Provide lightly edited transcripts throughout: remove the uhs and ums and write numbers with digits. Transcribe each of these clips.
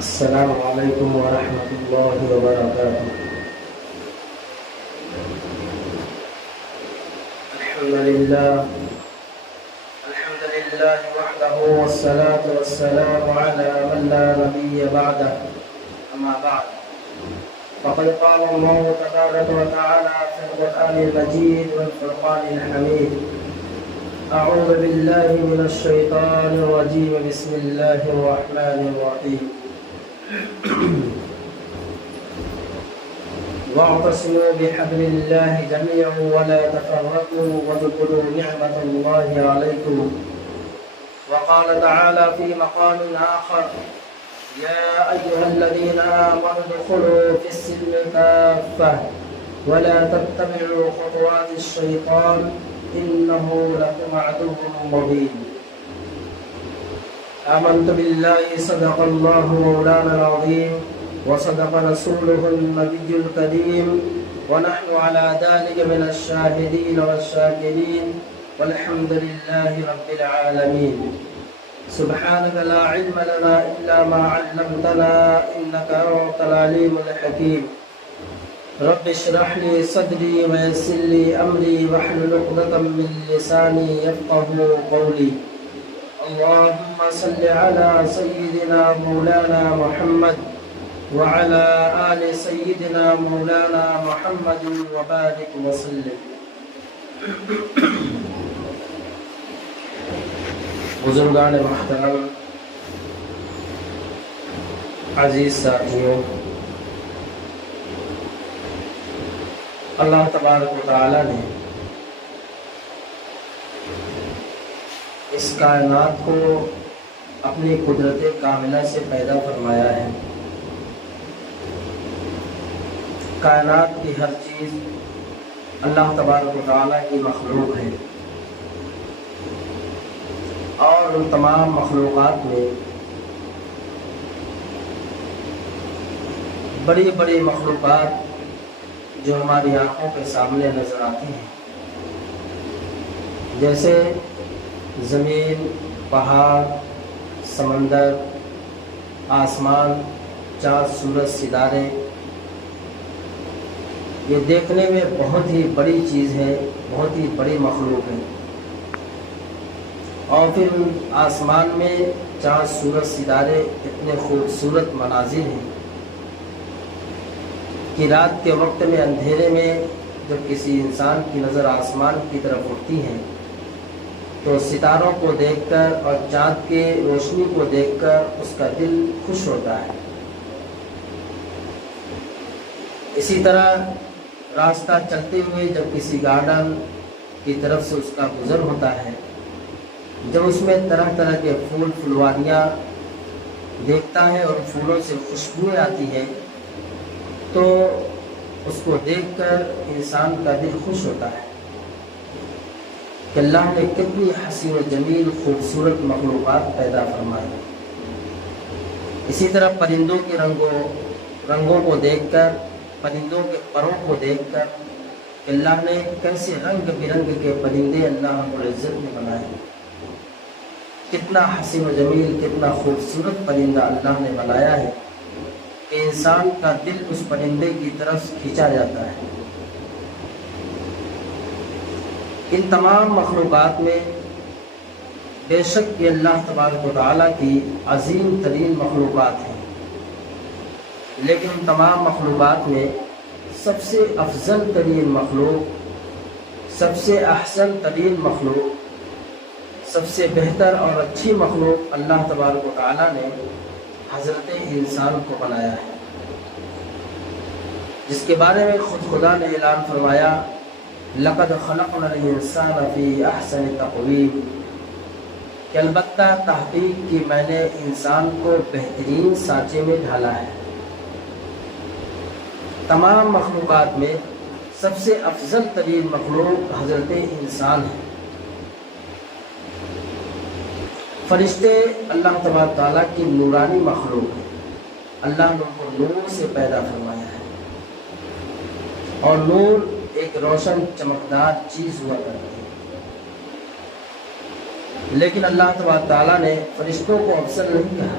السلام علیکم ورحمۃ اللہ وبرکاتہ۔ الحمد للہ وحدہ والصلاة والسلام علی من لا نبی بعدہ، اما بعد فقد قال اللہ تبارک وتعالی فی القرآن المجید والفرقان الحمید۔ اعوذ باللہ من الشیطان الرجیم، بسم اللہ الرحمن الرحیم۔ واعتصموا بحبل الله جميعا ولا تفرقوا واذكروا نعمة الله عليكم۔ وقال تعالى في مقام آخر: يا أيها الذين آمنوا ادخلوا في السلم كافة ولا تتبعوا خطوات الشيطان إنه لكم عدو مبين۔ آمنت بالله صدق الله مولانا العظيم وصدق رسوله النبي الكريم، ونحن على ذلك من الشاهدين والشاكرين، والحمد لله رب العالمين۔ سبحانك لا علم لنا إلا ما علمتنا إنك أنت العليم الحكيم۔ رب اشرح لي صدري ويسر لي أمري واحلل عقدة من لساني يفقهوا قولي۔ اللهم صل على سيدنا مولانا محمد وعلى آل سيدنا مولانا محمد وبارك وسلم۔ بزرگان محترم، عزیز ساتھیوں، اللہ تبارک و تعالی نے اس کائنات کو اپنی قدرت کاملہ سے پیدا فرمایا ہے۔ کائنات کی ہر چیز اللہ تبارک و تعالیٰ کی مخلوق ہے، اور ان تمام مخلوقات میں بڑی بڑی مخلوقات جو ہماری آنکھوں کے سامنے نظر آتی ہیں، جیسے زمین، پہاڑ، سمندر، آسمان، چاند، سورج، ستارے، یہ دیکھنے میں بہت ہی بڑی چیز ہے، بہت ہی بڑی مخلوق ہے۔ اور پھر آسمان میں چاند، سورج، ستارے اتنے خوبصورت مناظر ہیں کہ رات کے وقت میں اندھیرے میں جب کسی انسان کی نظر آسمان کی طرف اٹھتی ہے تو ستاروں کو دیکھ کر اور چاند کے روشنی کو دیکھ کر اس کا دل خوش ہوتا ہے۔ اسی طرح راستہ چلتے ہوئے جب کسی گارڈن کی طرف سے اس کا گزر ہوتا ہے، جب اس میں طرح طرح کے پھول پھلواریاں دیکھتا ہے اور پھولوں سے خوشبوئیں آتی ہیں تو اس کو دیکھ کر انسان کا دل خوش ہوتا ہے کہ اللہ نے کتنی حسین و جمیل خوبصورت مخلوقات پیدا فرمائی۔ اسی طرح پرندوں کے رنگوں کو دیکھ کر، پرندوں کے پروں کو دیکھ کر کہ اللہ نے کیسے رنگ برنگ کے پرندے اللہ رب العزت نے بنائے، کتنا حسین و جمیل، کتنا خوبصورت پرندہ اللہ نے بنایا ہے کہ انسان کا دل اس پرندے کی طرف کھینچا جاتا ہے۔ ان تمام مخلوقات میں بے شک یہ اللہ تبارک و تعالیٰ کی عظیم ترین مخلوقات ہیں، لیکن ان تمام مخلوقات میں سب سے افضل ترین مخلوق، سب سے احسن ترین مخلوق، سب سے بہتر اور اچھی مخلوق اللہ تبارک و تعالیٰ نے حضرت انسان کو بنایا ہے، جس کے بارے میں خود خدا نے اعلان فرمایا: لقد خلقنا الانسان فی احسن تقویم، کہ البتہ تحقیق کی میں نے انسان کو بہترین سانچے میں ڈھالا ہے۔ تمام مخلوقات میں سب سے افضل ترین مخلوق حضرت انسان ہے۔ فرشتے اللہ تبارک تعالیٰ کی نورانی مخلوق ہے، اللہ نے ان کو نور سے پیدا فرمایا ہے، اور نور ایک روشن چمکدار چیز ہوا کرتی ہے۔ لیکن اللہ تبارک تعالیٰ نے فرشتوں کو افضل نہیں کہا،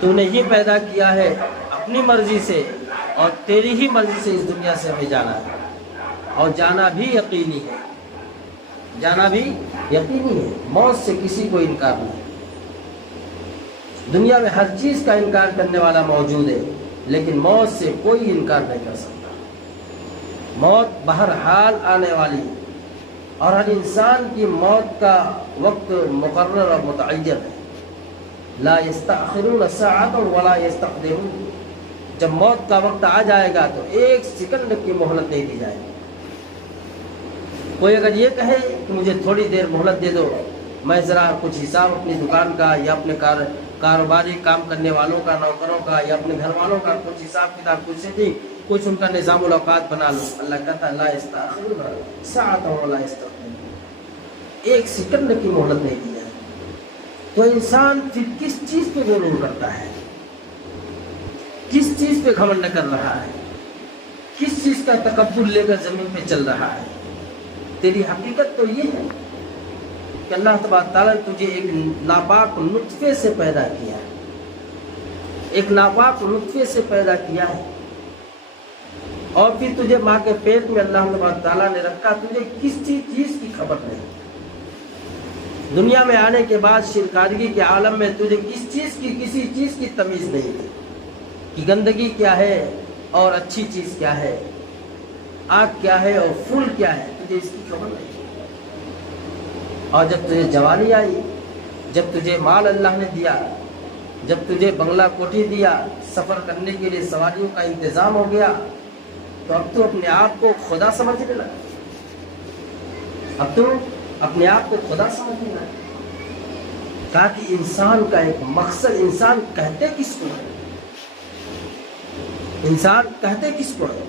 تو نے ہی پیدا کیا ہے اپنی مرضی سے، اور تیری ہی مرضی سے اس دنیا سے ہمیں جانا ہے، اور جانا بھی یقینی ہے، جانا بھی یقینی ہے۔ موت سے کسی کو انکار نہیں۔ دنیا میں ہر چیز کا انکار کرنے والا موجود ہے، لیکن موت سے کوئی انکار نہیں کر سکتا۔ موت بہرحال آنے والی ہے، اور ہر انسان کی موت کا وقت مقرر اور متعین ہے۔ لا یستأخرون ساعۃ ولا یستقدمون۔ جب موت کا وقت آ جائے گا تو ایک سیکنڈ کی مہلت نہیں دی جائے گی۔ کوئی اگر یہ کہے کہ مجھے تھوڑی دیر مہلت دے دو، میں ذرا کچھ حساب اپنی دکان کا یا اپنے کاروباری کام کرنے والوں کا، نوکروں کا، یا اپنے گھر والوں کا کچھ حساب کتاب کچھ سے بھی کچھ ان کا نظام الاوقات بنا لو، اللہ کہتا ہے لا یستأخرون ساعۃ ولا یستقدمون، ایک سیکنڈ کی مہلت نہیں دی جائے۔ تو انسان پھر کس چیز پہ غرور کرتا ہے، کس چیز پہ گھمنڈ کر رہا ہے، کس چیز کا تکبر لے کر زمین پہ چل رہا ہے؟ تیری حقیقت تو یہ ہے کہ اللہ تبارک تعالیٰ نے تجھے ایک ناپاک نطفے سے پیدا کیا ہے، ایک ناپاک نطفے سے پیدا کیا ہے، اور پھر تجھے ماں کے پیٹ میں اللہ تبارک تعالیٰ نے رکھا، تجھے کس چیز کی خبر نہیں۔ دنیا میں آنے کے بعد شرکارگی کے عالم میں تجھے کسی چیز کی تمیز نہیں تھی کہ گندگی کیا ہے اور اچھی چیز کیا ہے، آگ کیا ہے اور پھول کیا ہے، تجھے اس کی خبر نہیں۔ اور جب تجھے جوانی آئی، جب تجھے مال اللہ نے دیا، جب تجھے بنگلہ کوٹھی دیا، سفر کرنے کے لیے سواریوں کا انتظام ہو گیا، تو اب تو اپنے آپ کو خدا سمجھنے لگا، اب تو اپنے آپ کو خدا سمجھنے لگا۔ کہا کہ انسان کا ایک مقصد، انسان کہتے کس کو ہے، انسان کہتے کس کو ہے؟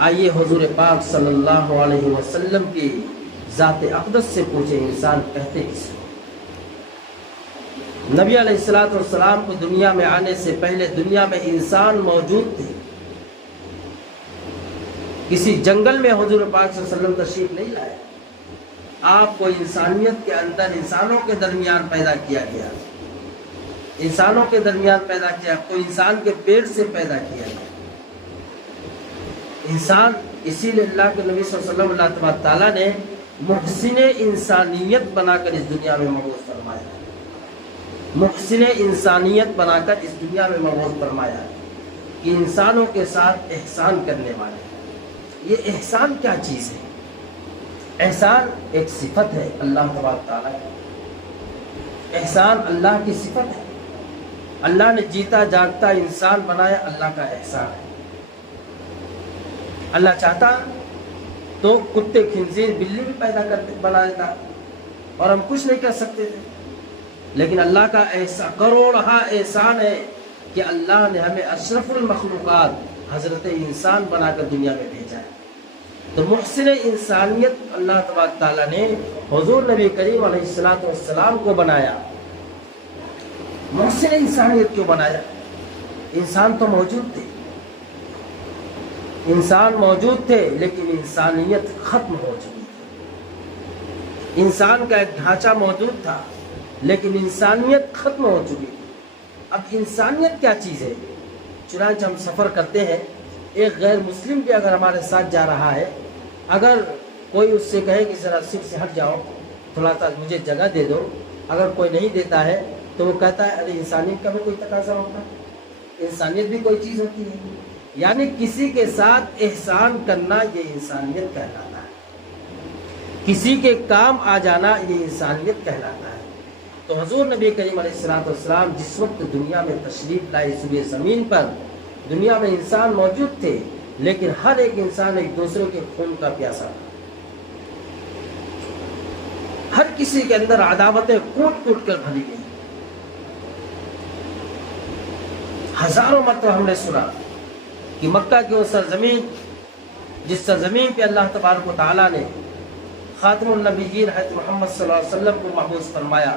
آئیے حضور پاک صلی اللہ علیہ وسلم کی ذات اقدس سے پوچھیں، انسان کہتے کس کو؟ نبی علیہ الصلوۃ والسلام کو دنیا میں آنے سے پہلے دنیا میں انسان موجود تھے۔ کسی جنگل میں حضور پاک صلی اللہ علیہ وسلم تشریف نہیں لائے، آپ کو انسانیت کے اندر، انسانوں کے درمیان پیدا کیا گیا، انسانوں کے درمیان پیدا کیا، کوئی انسان کے پیٹ سے پیدا کیا گیا انسان۔ اسی لیے اللہ کے نبی صلی اللہ علیہ وسلم اللہ تبارک تعالیٰ نے محسن انسانیت بنا کر اس دنیا میں مبعوث فرمایا، محسن انسانیت بنا کر اس دنیا میں مبعوث فرمایا کہ انسانوں کے ساتھ احسان کرنے والے۔ یہ احسان کیا چیز ہے؟ احسان ایک صفت ہے اللہ تبارک تعالیٰ کی، احسان اللہ کی صفت ہے۔ اللہ نے جیتا جاگتا انسان بنایا، اللہ کا احسان ہے۔ اللہ چاہتا تو کتے، خنزیر، بلی بھی پیدا بنا دیتا، اور ہم کچھ نہیں کر سکتے تھے، لیکن اللہ کا احسان کروڑہا احسان ہے کہ اللہ نے ہمیں اشرف المخلوقات حضرت انسان بنا کر دنیا میں بھیجا ہے۔ تو محسن انسانیت اللہ تبارک تعالیٰ نے حضور نبی کریم علیہ الصلوۃ والسلام کو بنایا۔ محسن انسانیت کیوں بنایا؟ انسان تو موجود تھے، انسان موجود تھے، لیکن انسانیت ختم ہو چکی تھی۔ انسان کا ایک ڈھانچہ موجود تھا، لیکن انسانیت ختم ہو چکی تھی۔ اب انسانیت کیا چیز ہے؟ چنانچہ ہم سفر کرتے ہیں، ایک غیر مسلم بھی اگر ہمارے ساتھ جا رہا ہے، اگر کوئی اس سے کہے کہ ذرا سیٹ سے ہٹ جاؤ، تھوڑا سا مجھے جگہ دے دو، اگر کوئی نہیں دیتا ہے تو وہ کہتا ہے ارے انسانیت کا بھی کوئی تقاضا ہوتا ہے، انسانیت بھی کوئی چیز ہوتی ہے۔ یعنی کسی کے ساتھ احسان کرنا یہ انسانیت کہلاتا ہے، کسی کے کام آ جانا یہ انسانیت کہلاتا ہے۔ تو حضور نبی کریم علیہ الصلوۃ والسلام جس وقت دنیا میں تشریف لائے سوئے زمین پر، دنیا میں انسان موجود تھے، لیکن ہر ایک انسان ایک دوسرے کے خون کا پیاسا تھا۔ ہر کسی کے اندر عداوتیں کوٹ کوٹ کر بھری گئی۔ ہزاروں مرتبہ ہم نے سنا کہ مکہ کی وہ سرزمین، جس سرزمین پہ اللہ تبارک و تعالیٰ نے خاتم النبیین حضرت محمد صلی اللہ علیہ وسلم کو مبعوث فرمایا،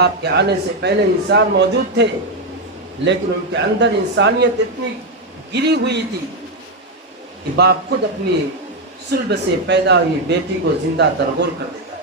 آپ کے آنے سے پہلے انسان موجود تھے، لیکن ان کے اندر انسانیت اتنی گری ہوئی تھی کہ باپ خود اپنی صلب سے پیدا ہوئی بیٹی کو زندہ ترغور کر دیتا ہے۔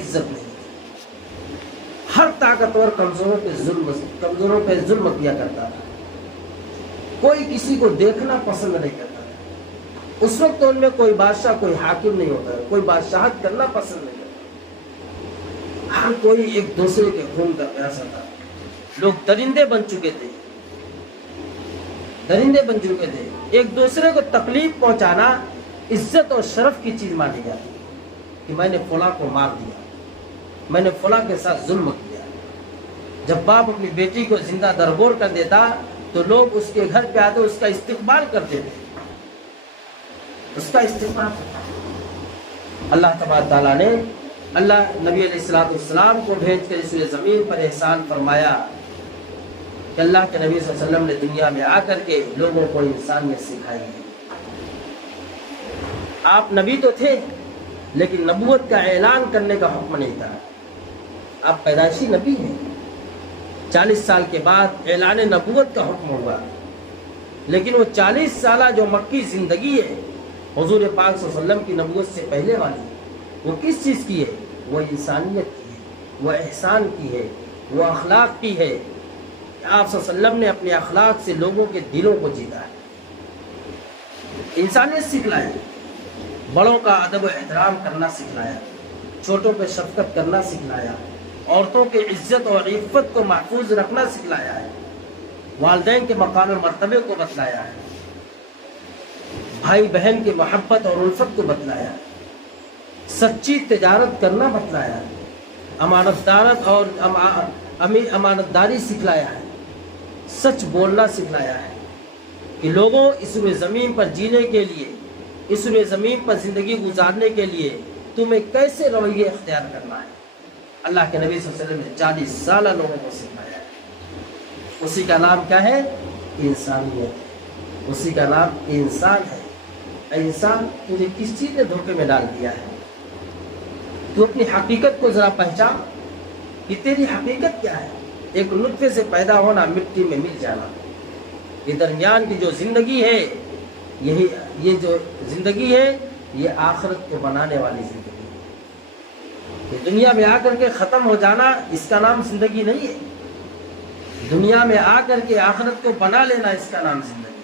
عزت نہیں، ہر طاقتور کمزوروں پہ ظلم کیا کرتا تھا، کوئی کسی کو دیکھنا پسند نہیں کرتا تھا۔ اس وقت ان میں کوئی بادشاہ کوئی حاکم نہیں ہوتا، کوئی بادشاہت کرنا پسند نہیں کرتا، ہر کوئی ایک دوسرے کے خون کا پیاسا تھا، لوگ درندے بن چکے تھے، ایک دوسرے کو تکلیف پہنچانا عزت اور شرف کی چیز مانی جاتی کہ میں نے فلاں کو مار دیا، میں نے فلاں کے ساتھ ظلم کیا۔ جب باپ اپنی بیٹی کو زندہ درگور کر دیتا تو لوگ اس کے گھر پہ آتے، اس کا استقبال کرتے تھے، اس کا استقبال کرتے تھے۔ اللہ تبارک تعالیٰ نے نبی علیہ السلام کو بھیج کر اس زمین پر احسان فرمایا کہ اللہ کے نبی صلی اللہ علیہ وسلم نے دنیا میں آ کر کے لوگوں کو انسانیت سکھائی ہے۔ آپ نبی تو تھے لیکن نبوت کا اعلان کرنے کا حکم نہیں تھا۔ آپ پیدائشی نبی ہیں، 40 سال کے بعد اعلان نبوت کا حکم ہوا، لیکن وہ 40 سالہ جو مکی زندگی ہے حضور پاک صلی اللہ علیہ وسلم کی نبوت سے پہلے والی، وہ کس چیز کی ہے؟ وہ انسانیت کی ہے، وہ احسان کی ہے، وہ اخلاق کی ہے۔ آپ صلی اللہ علیہ وسلم نے اپنے اخلاق سے لوگوں کے دلوں کو جیتا ہے، انسانیت سکھلائی، بڑوں کا ادب و احترام کرنا سکھلایا، چھوٹوں پہ شفقت کرنا سکھلایا، عورتوں کے عزت اور عفت کو محفوظ رکھنا سکھلایا ہے، والدین کے مقام و مرتبے کو بتلایا ہے، بھائی بہن کی محبت اور الفت کو بتلایا ہے، سچی تجارت کرنا بتلایا ہے، امانت داری سکھلایا ہے، سچ بولنا سکھلایا ہے کہ لوگوں اس روئے زمین پر جینے کے لیے، اس روئے زمین پر زندگی گزارنے کے لیے تمہیں کیسے رویے اختیار کرنا ہے۔ اللہ کے نبی صلی اللہ علیہ وسلم نے 40 سالہ لوگوں کو سکھایا ہے۔ اسی کا نام کیا ہے؟ انسانیت، اسی کا نام انسان ہے۔ انسان تجھے کس چیز نے دھوکے میں ڈال دیا ہے؟ تو اپنی حقیقت کو ذرا پہچان کہ تیری حقیقت کیا ہے۔ ایک نطفے سے پیدا ہونا، مٹی میں مل جانا، یہ درمیان کی جو زندگی ہے، یہ جو زندگی ہے یہ آخرت کو بنانے والی زندگی ہے۔ یہ دنیا میں آ کر کے ختم ہو جانا، اس کا نام زندگی نہیں ہے۔ دنیا میں آ کر کے آخرت کو بنا لینا، اس کا نام زندگی ہے۔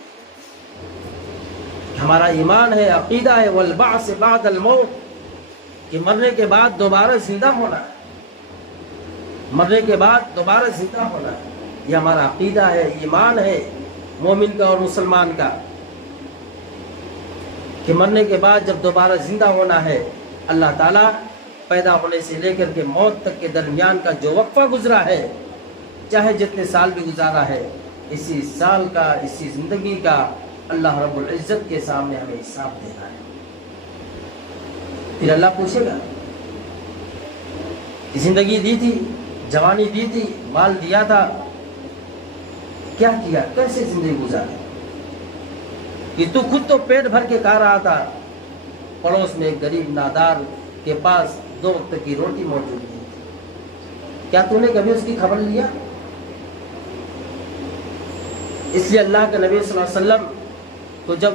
ہمارا ایمان ہے، عقیدہ ہے، والبعث بعد الموت، کہ مرنے کے بعد دوبارہ زندہ ہونا ہے، مرنے کے بعد دوبارہ زندہ ہونا ہے۔ یہ ہمارا عقیدہ ہے، ایمان ہے مومن کا اور مسلمان کا، کہ مرنے کے بعد جب دوبارہ زندہ ہونا ہے، اللہ تعالیٰ پیدا ہونے سے لے کر کے موت تک کے درمیان کا جو وقفہ گزرا ہے، چاہے جتنے سال بھی گزارا ہے، اسی سال کا، اسی زندگی کا اللہ رب العزت کے سامنے ہمیں حساب دینا ہے۔ پھر اللہ پوچھے گا، زندگی دی تھی، جوانی دی تھی، مال دیا تھا، کیا کیا، کیسے زندگی گزاری؟ کہ تو خود تو پیٹ بھر کے کھا رہا تھا، پڑوس میں ایک غریب نادار کے پاس 2 وقت کی روٹی موجود نہیں تھی، کیا تو نے کبھی اس کی خبر لیا؟ اس لیے اللہ کے نبی صلی اللہ علیہ وسلم کو جب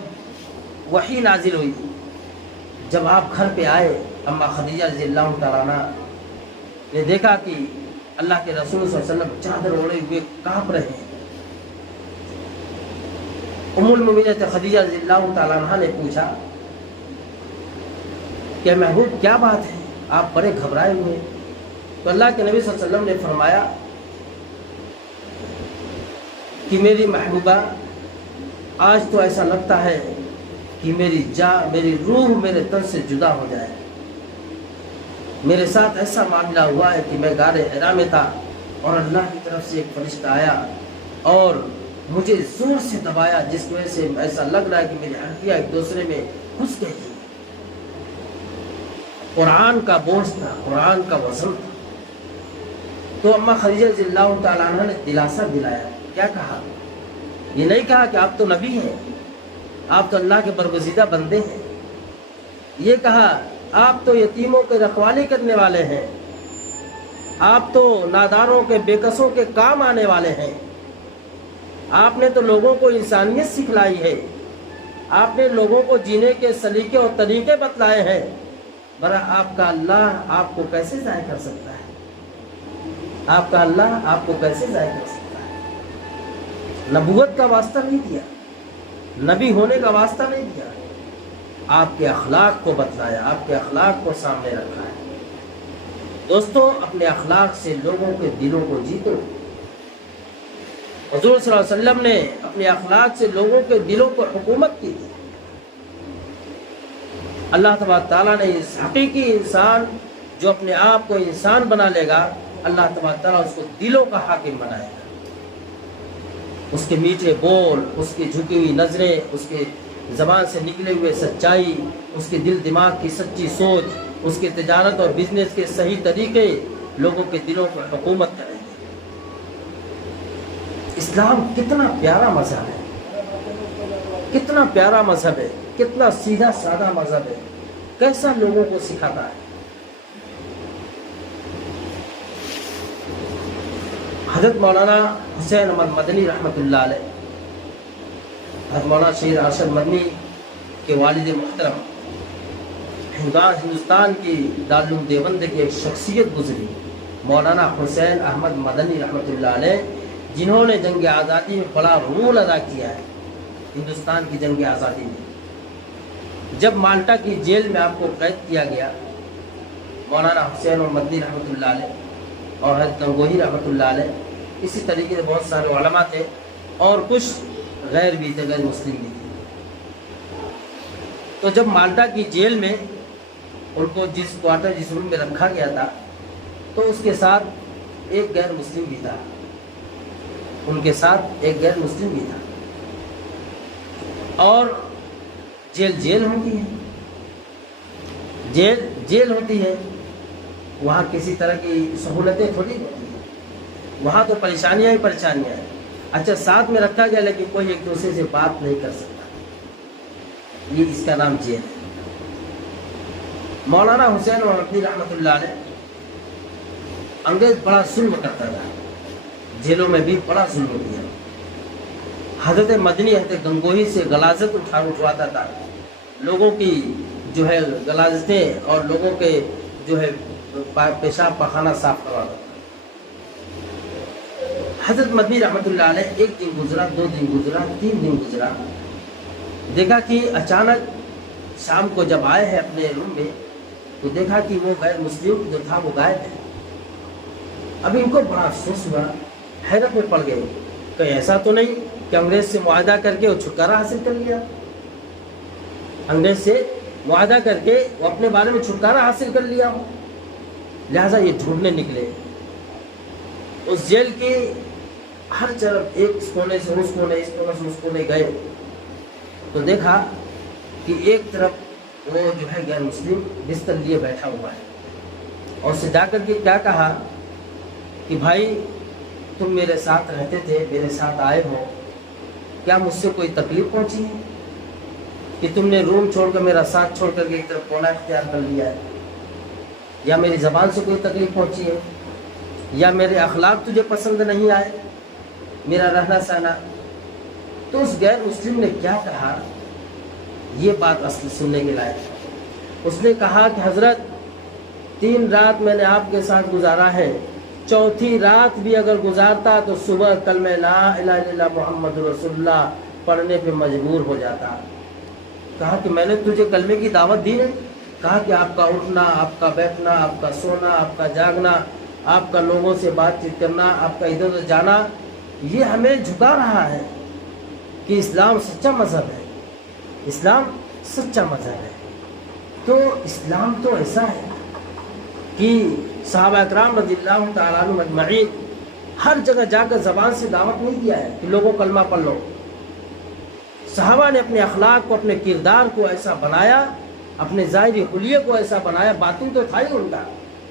وحی نازل ہوئی، جب آپ گھر پہ آئے، اما خدیجہ رضی اللہ تعالیٰ عنہ نے دیکھا کہ اللہ کے رسول صلی اللہ علیہ وسلم چادر اوڑے ہوئے کانپ رہے ہیں۔ ام المؤمنین خدیجہ رضی اللہ تعالیٰ عنہ نے پوچھا کہ محبوب کیا بات ہے، آپ بڑے گھبرائے ہوئے؟ تو اللہ کے نبی صلی اللہ علیہ وسلم نے فرمایا کہ میری محبوبہ، آج تو ایسا لگتا ہے کہ میری روح میرے تن سے جدا ہو جائے۔ میرے ساتھ ایسا معاملہ ہوا ہے کہ میں غار حرا میں تھا اور اللہ کی طرف سے ایک فرشتہ آیا اور مجھے زور سے دبایا، جس کی وجہ سے ایسا لگ رہا ہے کہ میری ہڈیاں ایک دوسرے میں گھس گئی تھی۔ قرآن کا بوجھ تھا، قرآن کا وزن تھا۔ تو اما خدیجہ رضی اللہ تعالیٰ عنہ نے دلاسا دلایا، کیا کہا؟ یہ نہیں کہا کہ آپ تو نبی ہیں، آپ تو اللہ کے برگزیدہ بندے ہیں، یہ کہا آپ تو یتیموں کے رکھوالی کرنے والے ہیں، آپ تو ناداروں کے، بے کسوں کے کام آنے والے ہیں، آپ نے تو لوگوں کو انسانیت سکھلائی ہے، آپ نے لوگوں کو جینے کے سلیقے اور طریقے بتلائے ہیں، برا آپ کا اللہ آپ کو کیسے ضائع کر سکتا ہے؟ آپ کا اللہ آپ کو کیسے ضائع کر سکتا ہے؟ نبوت کا واسطہ نہیں دیا، نبی ہونے کا واسطہ نہیں دیا، آپ کے اخلاق کو بتلایا، آپ کے اخلاق کو سامنے رکھا ہے۔ دوستو، اپنے اخلاق سے لوگوں کے دلوں کو جیتو۔ حضور صلی اللہ علیہ وسلم نے اپنے اخلاق سے لوگوں کے دلوں کو حکومت کی تھی۔ اللہ تبارک تعالیٰ نے اس حقیقی انسان جو اپنے آپ کو انسان بنا لے گا، اللہ تبارک تعالیٰ اس کو دلوں کا حاکم بنائے گا۔ اس کے میٹھے بول، اس کی جھکی ہوئی نظریں، اس کے زبان سے نکلے ہوئے سچائی، اس کے دل دماغ کی سچی سوچ، اس کے تجارت اور بزنس کے صحیح طریقے لوگوں کے دلوں پر حکومت کریں گے۔ اسلام کتنا پیارا مذہب ہے، کتنا پیارا مذہب ہے، کتنا سیدھا سادہ مذہب ہے، کیسا لوگوں کو سکھاتا ہے۔ حضرت مولانا حسین احمد مدنی رحمۃ اللہ علیہ، حضرت مولانا شیر ارشد مدنی کے والد محترم، ہندوستان کی دارالعلوم دیوبند کی ایک شخصیت گزری، مولانا حسین احمد مدنی رحمۃ اللہ علیہ، جنہوں نے جنگ آزادی میں بڑا رول ادا کیا ہے۔ ہندوستان کی جنگ آزادی میں جب مالٹا کی جیل میں آپ کو قید کیا گیا، مولانا حسین احمد مدنی رحمۃ اللہ علیہ اور حضرت گنگوہی رحمۃ اللہ علیہ، اسی طریقے سے بہت سارے علماء تھے اور کچھ غیر بھی تھے، غیر مسلم بھی تھے۔ تو جب مالٹا کی جیل میں ان کو جس کوارٹر جس روم میں رکھا گیا تھا، تو اس کے ساتھ ایک غیر مسلم بھی تھا، ان کے ساتھ ایک غیر مسلم بھی تھا۔ اور جیل ہوتی ہے، جیل ہوتی ہے، وہاں کسی طرح کی سہولتیں تھوڑی ہوتی ہیں، وہاں تو پریشانیاں ہی پریشانیاں ہیں۔ اچھا، ساتھ میں رکھا گیا لیکن کوئی ایک دوسرے سے بات نہیں کر سکتا، یہ اس کا نام جیل ہے۔ مولانا حسین مدنی رحمۃ اللہ علیہ، انگریز بڑا ظلم کرتا تھا، جیلوں میں بھی بڑا ظلم کیا۔ حضرت مدنی حضرت گنگوہی سے غلاظت اٹھواتا تھا، لوگوں کی جو ہے غلاظتیں اور لوگوں کے جو ہے پیشاب پخانہ صاف کرواتا تھا۔ حضرت مدنی رحمۃ اللہ علیہ ایک دن گزرا، 2 دن گزرا، 3 دن گزرا، دیکھا کہ اچانک شام کو جب آئے ہیں اپنے روم میں تو دیکھا کہ وہ غیر مسلم جو تھا وہ غائب ہے۔ اب ان کو بڑا افسوس ہوا، حیرت میں پڑ گئے، کہیں ایسا تو نہیں کہ انگریز سے معاہدہ کر کے وہ چھٹکارا حاصل کر لیا، انگریز سے معاہدہ کر کے وہ اپنے بارے میں چھٹکارا حاصل کر لیا ہو، لہٰذا یہ ڈھونڈنے نکلے۔ اس جیل کی ہر طرف ایک کونے سے اس کونے، اس کونے سے اس کونے گئے تو دیکھا کہ ایک طرف وہ جو ہے غیر مسلم بستر لیے بیٹھا ہوا ہے، اور اسے جا کر کے کیا کہا کہ بھائی تم میرے ساتھ رہتے تھے، میرے ساتھ آئے ہو، کیا مجھ سے کوئی تکلیف پہنچی ہے کہ تم نے روم چھوڑ کر میرا ساتھ چھوڑ کر کے ایک طرف کونا اختیار کر لیا ہے؟ یا میری زبان سے کوئی تکلیف پہنچی ہے؟ یا میرے اخلاق تجھے پسند نہیں آئے، میرا رہنا سہنا؟ تو اس غیر مسلم نے کیا کہا، یہ بات اصل سننے کے لائق ہے۔ اس نے کہا کہ حضرت 3 رات میں نے آپ کے ساتھ گزارا ہے، 4تھی رات بھی اگر گزارتا تو صبح کلمہ لا الہ الا اللہ محمد رسول اللہ پڑھنے پہ مجبور ہو جاتا۔ کہا کہ میں نے تجھے کلمے کی دعوت دی ہے، کہا کہ آپ کا اٹھنا، آپ کا بیٹھنا، آپ کا سونا، آپ کا جاگنا، آپ کا لوگوں سے بات چیت کرنا، آپ کا ادھر ادھر جانا، یہ ہمیں جھکا رہا ہے کہ اسلام سچا مذہب ہے، اسلام سچا مذہب ہے۔ تو اسلام تو ایسا ہے کہ صحابہ اکرام رضی اللہ تعالیٰ عنہ اجمعین ہر جگہ جا کر زبان سے دعوت نہیں دیا ہے کہ لوگوں کلمہ پڑھ لو۔ صحابہ نے اپنے اخلاق کو، اپنے کردار کو ایسا بنایا، اپنے ظاہری حلیے کو ایسا بنایا، باطن تو تھا ہی ان کا۔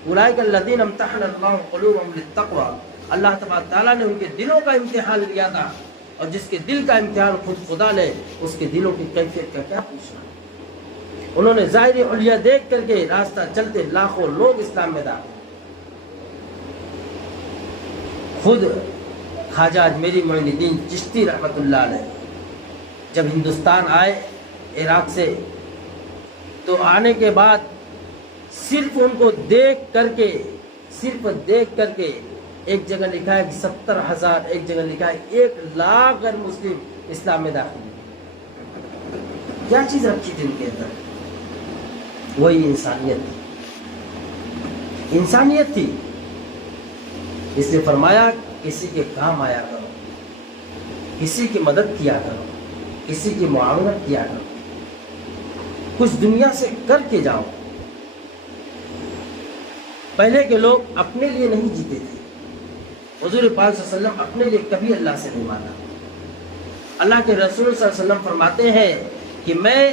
اولئک الذین امتحن اللہ قلوبهم للتقوی، اللہ تبارک تعالیٰ نے ان کے دلوں کا امتحان لیا تھا، اور جس کے دل کا امتحان خود خدا لے، اس کے دلوں کی کیفیت کا کیا پوچھنا۔ انہوں نے ظاہری حلیہ دیکھ کر کے راستہ چلتے لاکھوں لوگ اسلام میں داخل۔ خود خواجہ اجمیری معین الدین چشتی رحمۃ اللہ علیہ جب ہندوستان آئے عراق سے، تو آنے کے بعد صرف ان کو دیکھ کر کے ایک جگہ لکھا ہے کہ 70,000، ایک جگہ لکھا ہے 1,00,000 غیر مسلم اسلام میں داخل ہوئے۔ کیا چیز رکھی تھی ان کے اندر؟ وہی انسانیت تھی۔ اس لیے فرمایا کسی کے کام آیا کرو، کسی کی مدد کیا کرو، کسی کی معاونت کیا کرو، کچھ دنیا سے کر کے جاؤ۔ پہلے کے لوگ اپنے لیے نہیں جیتے تھے۔ حضور پاک صلی اللہ علیہ وسلم اپنے لیے کبھی اللہ سے نہیں مانگا۔ اللہ کے رسول صلی اللہ علیہ وسلم فرماتے ہیں کہ میں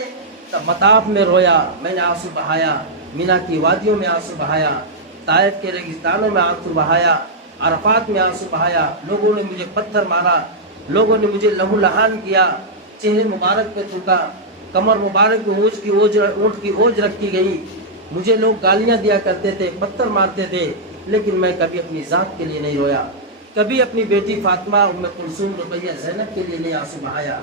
مطاف میں رویا، میں نے آنسو بہایا، مینا کی وادیوں میں آنسو بہایا، طائف کے ریگستانوں میں آنسو بہایا، عرفات میں آنسو بہایا، لوگوں نے مجھے پتھر مارا، لوگوں نے مجھے لہو لہان کیا، چہرے مبارک پہ تھوکا، کمر مبارک میں اونٹ کی اوج رکھی گئی، مجھے لوگ گالیاں دیا کرتے تھے، پتھر مارتے تھے، لیکن میں کبھی اپنی ذات کے لیے نہیں رویا، کبھی اپنی بیٹی فاطمہ، ام کلثوم، رقیہ، زینب کے لیے نہیں آنسو بہایا۔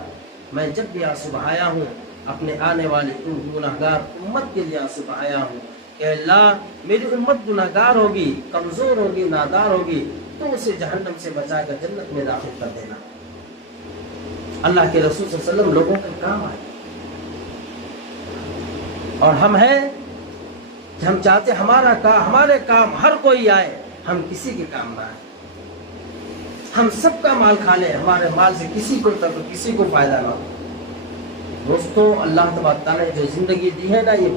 میں جب بھی آنسو بہایا ہوں اپنے آنے والی گناہگار امت کے لیے آنسو بہایا ہوں کہ اللہ میری امت گناہگار ہوگی، کمزور ہوگی، نادار ہوگی، تو اسے جہنم سے بچا کر جنت میں داخل کر دینا۔ اللہ کے رسول صلی اللہ علیہ وسلم لوگوں کے کام آئے، اور ہم ہیں کہ ہم چاہتے ہمارے کام ہر کوئی آئے، ہم کسی کے کام نہ آئے، ہم سب کا مال کھا لیں، ہمارے مال سے کسی کو فائدہ نہ ہو۔ دوستو، اللہ تبارک تعالیٰ نے جو زندگی دی ہے نا، یہ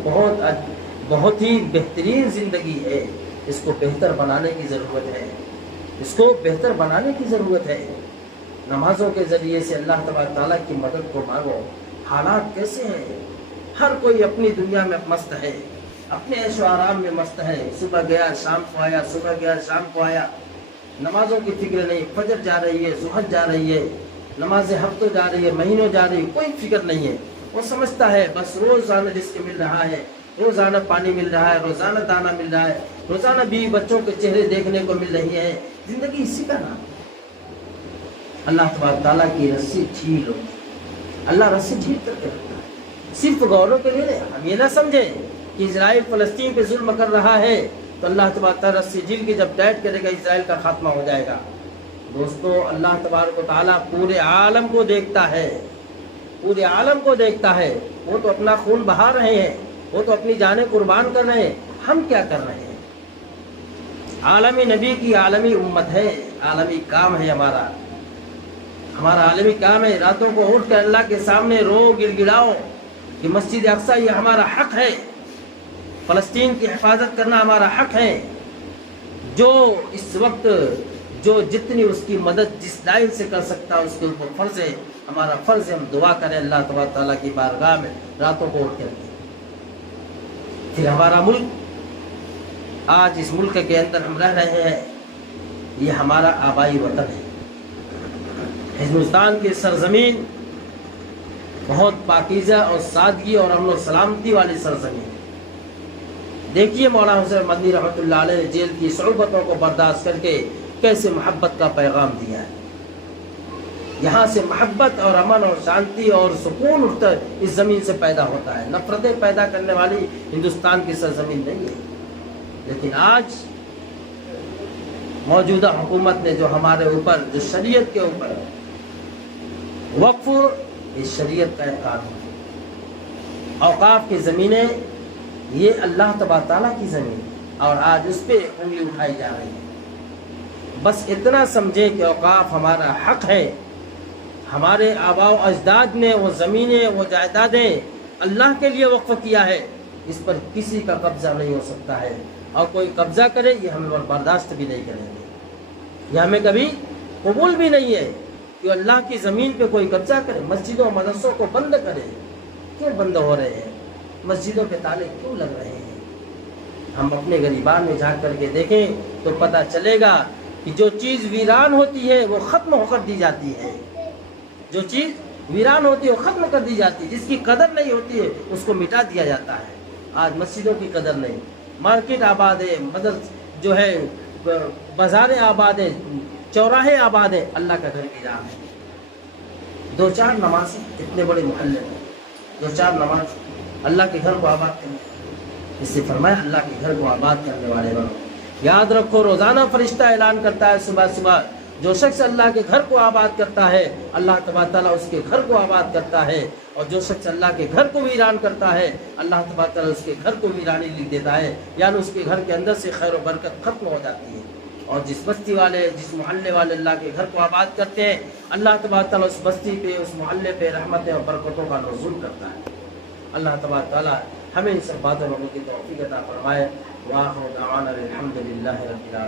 بہت ہی بہترین زندگی ہے۔ اس کو بہتر بنانے کی ضرورت ہے، نمازوں کے ذریعے سے اللہ تبارک تعالیٰ کی مدد کو مانگو۔ حالات کیسے ہیں؟ ہر کوئی اپنی دنیا میں مست ہے، اپنے عیش و آرام میں مست ہے، صبح گیا شام کو آیا، نمازوں کی فکر نہیں، فجر جا رہی ہے، ظہر جا رہی ہے، نمازیں ہفتوں جا رہی ہے، مہینوں جا رہی ہے، کوئی فکر نہیں ہے۔ وہ سمجھتا ہے بس روزانہ رزق مل رہا ہے، روزانہ پانی مل رہا ہے، روزانہ دانہ مل رہا ہے، روزانہ بیوی بچوں کے چہرے دیکھنے کو مل رہی ہے، زندگی اسی کا نام۔ اللہ تبارک تعالیٰ کی رسی ڈھیل ہو، اللہ رسی ڈھیل کر کے رکھتا ہے، صرف غوروں کے لیے نہیں۔ ہم یہ نہ سمجھیں کہ اسرائیل فلسطین پہ ظلم کر رہا ہے تو اللہ تبارک تعالیٰ رسی ڈھیل کے جب ٹائٹ کرے گا اسرائیل کا خاتمہ ہو جائے گا۔ دوستو، اللہ تبارک و تعالیٰ پورے عالم کو دیکھتا ہے، وہ تو اپنا خون بہا رہے ہیں، وہ تو اپنی جانیں قربان کر رہے ہیں، ہم کیا کر رہے ہیں؟ عالمی نبی کی عالمی امت ہے، عالمی کام ہے ہمارا عالمی کام ہے۔ راتوں کو اٹھ کر اللہ کے سامنے رو، گڑ گڑاؤ کہ مسجد اقصی یہ ہمارا حق ہے، فلسطین کی حفاظت کرنا ہمارا حق ہے۔ جو اس وقت جتنی اس کی مدد جس لائن سے کر سکتا ہے اس کے اوپر فرض ہے، ہمارا فرض ہے ہم دعا کریں اللہ تبارک تعالیٰ کی بارگاہ میں راتوں کو اٹھ کر کے۔ پھر ہمارا ملک، آج اس ملک کے اندر ہم رہ رہے ہیں، یہ ہمارا آبائی وطن ہے، ہندوستان کی سرزمین بہت پاکیزہ اور سادگی اور امن و سلامتی والی سرزمین ہے۔ دیکھیے مولانا حسین مدنی رحمۃ اللہ علیہ نے جیل کی صعوبتوں کو برداشت کر کے کیسے محبت کا پیغام دیا ہے۔ یہاں سے محبت اور امن اور شانتی اور سکون اٹھتا اس زمین سے پیدا ہوتا ہے، نفرتیں پیدا کرنے والی ہندوستان کی سرزمین نہیں ہے۔ لیکن آج موجودہ حکومت نے جو ہمارے اوپر، جو شریعت کے اوپر وقف، اس شریعت کا ایک قانون ہے، اوقاف کی زمینیں یہ اللہ تبارک تعالیٰ کی زمین ہے، اور آج اس پہ انگلی اٹھائی جا رہی ہے۔ بس اتنا سمجھے کہ اوقاف ہمارا حق ہے، ہمارے آباء و اجداد نے وہ زمینیں، وہ جائیدادیں اللہ کے لیے وقف کیا ہے، اس پر کسی کا قبضہ نہیں ہو سکتا ہے، اور کوئی قبضہ کرے یہ ہم برداشت بھی نہیں کریں گے، یہ ہمیں کبھی قبول بھی نہیں ہے کہ اللہ کی زمین پہ کوئی قبضہ کرے، مسجدوں مدرسوں کو بند کرے۔ کیوں بند ہو رہے ہیں؟ مسجدوں کے تالے کیوں لگ رہے ہیں؟ ہم اپنے غریبان میں جھانک کر کے دیکھیں تو پتہ چلے گا کہ جو چیز ویران ہوتی ہے وہ ختم ہو کر دی جاتی ہے، جو چیز ویران ہوتی ہے وہ ختم کر دی جاتی ہے، جس کی قدر نہیں ہوتی ہے اس کو مٹا دیا جاتا ہے۔ آج مسجدوں کی قدر نہیں، مارکیٹ آباد ہے، جو ہے بازاریں آباد ہیں، چوراہے آباد ہیں، اللہ کا گھر کی راہ ہے۔ دو چار نماز اتنے بڑے محلے میں، دو چار نماز اللہ کے گھر کو آباد کریں، اس سے فرمایا اللہ کے گھر کو آباد کرنے والے بنو. یاد رکھو روزانہ فرشتہ اعلان کرتا ہے صبح صبح جو شخص اللہ کے گھر کو آباد کرتا ہے اللہ تبارک تعالیٰ اس کے گھر کو آباد کرتا ہے, اور جو شخص اللہ کے گھر کو ویران کرتا ہے اللہ تبارک تعالیٰ اس کے گھر کو ویرانی لکھ دیتا ہے, یعنی اس کے گھر کے اندر سے خیر و برکت ختم ہو جاتی ہے. اور جس بستی والے جس محلے والے اللہ کے گھر کو آباد کرتے ہیں اللہ تبارک تعالیٰ اس بستی پہ اس محلے پہ رحمتیں اور برکتوں کا نزول کرتا ہے. اللہ تبارک تعالیٰ ہمیں ان سب باتوں کی توفیق عطا فرمائے. وآخر دعوانا الحمد للہ رب العالمین.